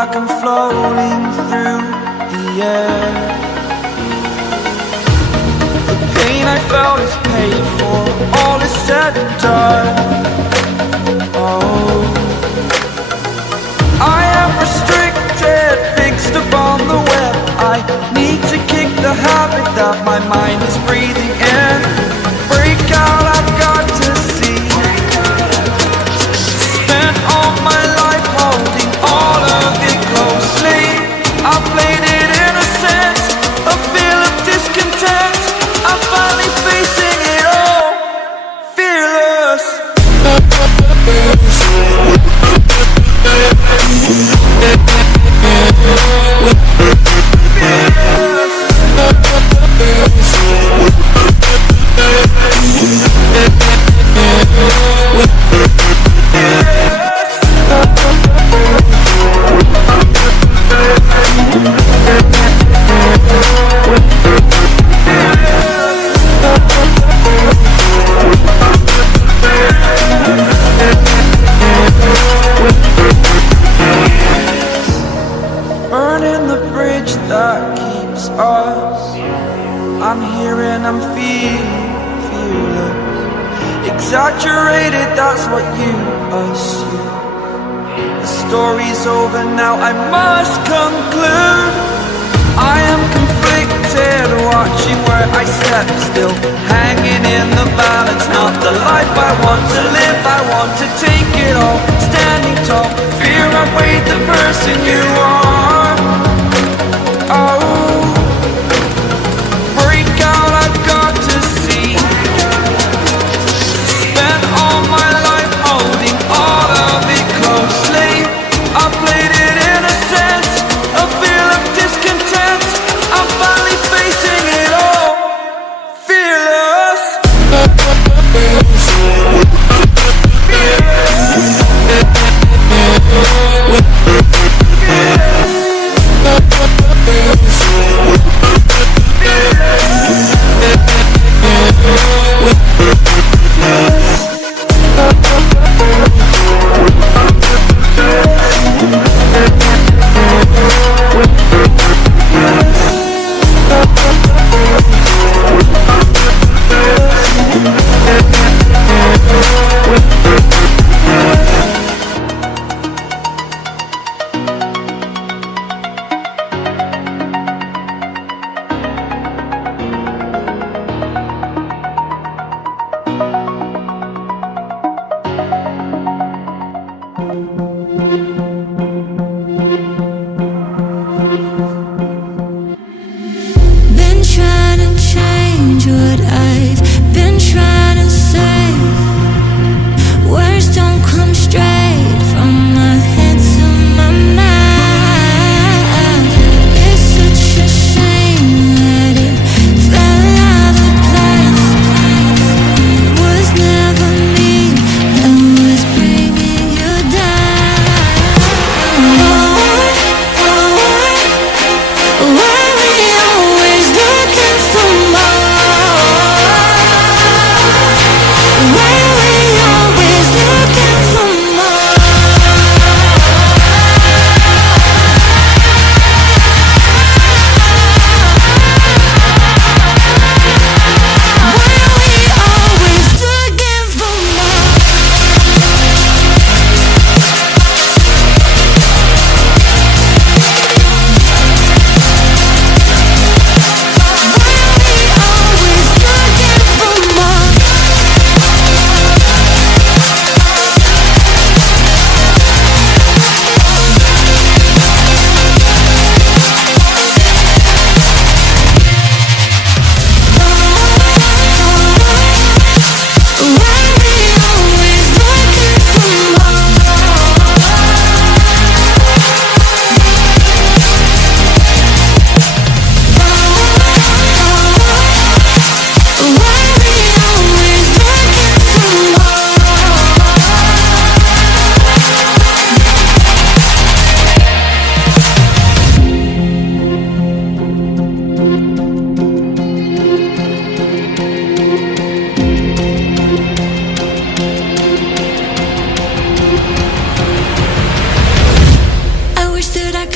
like I'm floating through the air. The pain I felt is paid for, all is said and done. Oh, I am restricted, fixed upon the web. I need to kick the habit that my mind is breathing in. Break out, I've got to see. Spent all my life holding all of it closely. I played it innocent, a feel of discontent. I'm finally facing it all, fearless. Burning the bridge that keeps us. I'm here and I'm feeling fearless. Exaggerated, that's what you assume. The story's over now, I must conclude. I am conflicted, watching where I step still, hanging in the balance. Not the life I want to live, I want to take it all. Standing tall, fear outweighed the person you are. Oh, break out, I've got to see. Spent all my life holding all of it closely. I played it innocent, a feel of discontent. I'm finally facing it all, fearless. Fearless.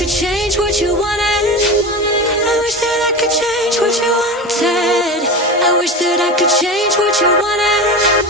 could change what you wanted. I wish that I could change what you wanted. I wish that I could change what you wanted.